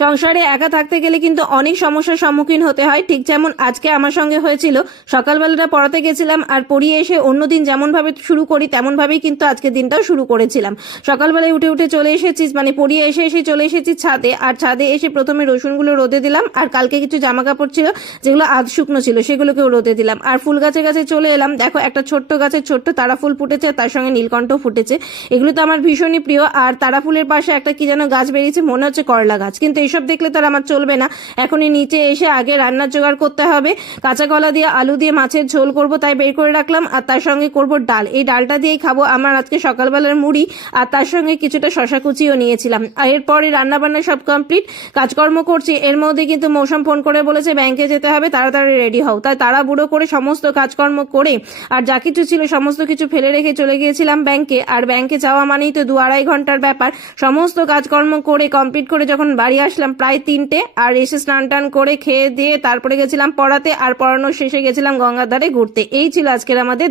সংসারে একা থাকতে গেলে কিন্তু অনেক সমস্যার সম্মুখীন হতে হয়, ঠিক যেমন আজকে আমার সঙ্গে হয়েছিল। সকালবেলাটা পড়াতে গেছিলাম আর পড়িয়ে এসে অন্যদিন যেমনভাবে শুরু করি তেমনভাবেই কিন্তু আজকের দিনটাও শুরু করেছিলাম। সকালবেলায় উঠে উঠে চলে এসেছি, মানে পড়িয়ে এসে চলে এসেছি ছাদে, আর ছাদে এসে প্রথমে রসুনগুলো রোদে দিলাম, আর কালকে কিছু জামা কাপড় ছিল যেগুলো আধ শুকনো ছিল সেগুলোকেও রোদে দিলাম। আর ফুল গাছে গাছে চলে এলাম, দেখো একটা ছোট্ট গাছে ছোট্ট তারা ফুল ফুটেছে, তার সঙ্গে নীলকণ্ঠ ফুটেছে। এগুলো তো আমার ভীষণই প্রিয়। আর তারা ফুলের পাশে একটা কি যেন গাছ বেরিয়েছে, মনে হচ্ছে করলা গাছ, কিন্তু এইসব দেখলে তো আর আমার চলবে না। এখনই নিচে এসে আগে রান্নার জোগাড় করতে হবে। কাঁচা কলা দিয়ে আলু দিয়ে মাছের ঝোল করব, তাই বের করে রাখলাম। আর তার সঙ্গে করব ডাল, এই ডালটা দিয়েই খাবো আমার আজকে সকালবেলার মুড়ি। আর তার সঙ্গে কিছুটা শশা কুচিও নিয়েছিলাম। আর এরপরে রান্না বান্না সব কমপ্লিট, কাজকর্ম করছি। এর মধ্যে কিন্তু মৌসুম ফোন করে বলেছে ব্যাংকে যেতে হবে, তাড়াতাড়ি রেডি হও। তাই তাড়াহুড়ো করে সমস্ত কাজকর্ম করে আর যা কিছু ছিল সমস্ত কিছু ফেলে রেখে চলে গিয়েছিলাম ব্যাংকে। আর ব্যাংকে যাওয়া মানেই তো 2-2.5 ঘন্টার ব্যাপার। সমস্ত কাজকর্ম করে কমপ্লিট করে যখন বাড়ি আসলাম প্রায় 3টে, আর এসে স্নান টান করে খেয়ে দিয়ে তারপরে গেছিলাম পড়াতে, আর পড়ানোর শেষে গেছিলাম গঙ্গার ধারে ঘুরতে। এই ছিল আজকের আমাদের